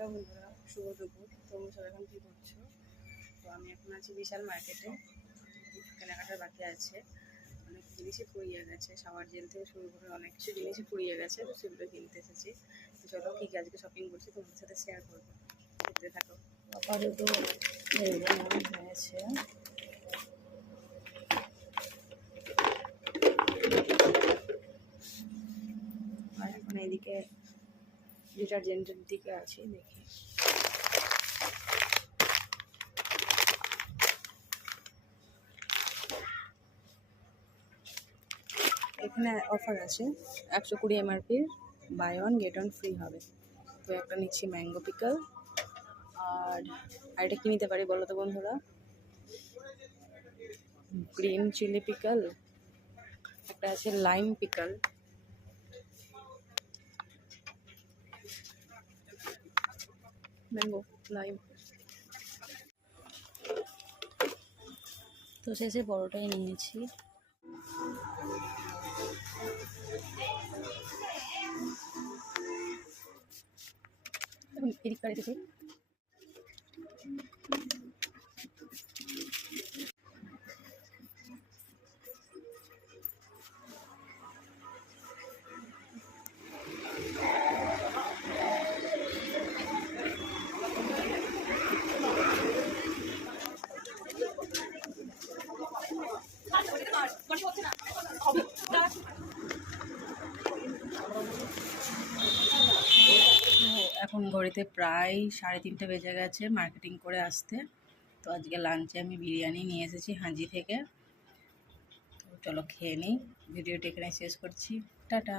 Hello বন্ধুরা, শুভ দুপুর। তোমরা সব এখন কী করছো? তো আমি এখন আছি বিশাল মার্কেটে। কেনাকাটার বাকি আছে, অনেক জিনিসই ফুরিয়ে গেছে, শাওয়ার জেল থেকে শুরু করে অনেক কিছু জিনিসই ফুরিয়ে গেছে। তো সেগুলো কিনতে এসেছি। তো চলো কী কী আজকে শপিং করছি তোমাদের সাথে শেয়ার করবো, দেখতে থাকো। আপাতত হয়েছে আর এখন এইদিকে ডিটারজেন্টের দিকে আছি, দেখি। এখানে অফার আছে 120 MRPর buy one get one free হবে। তো একটা নিচ্ছি ম্যাঙ্গো পিকল। আর এটা কি নিতে পারি বলো তো বন্ধুরা? গ্রিন চিলি পিকল, একটা আছে লাইম পিকল, ম্যাঙ্গো লাইম। তো শেষে বড়টাই নিয়েছি। এদিকটা রেখেছি। এখন ঘড়িতে প্রায় 3:30 বেজে গেছে মার্কেটিং করে আসতে। তো আজকে লাঞ্চে আমি বিরিয়ানি নিয়ে এসেছি হাঁজি থেকে। তো চলো খেয়ে নিই। ভিডিওটি এখানে শেষ করছি। টাটা।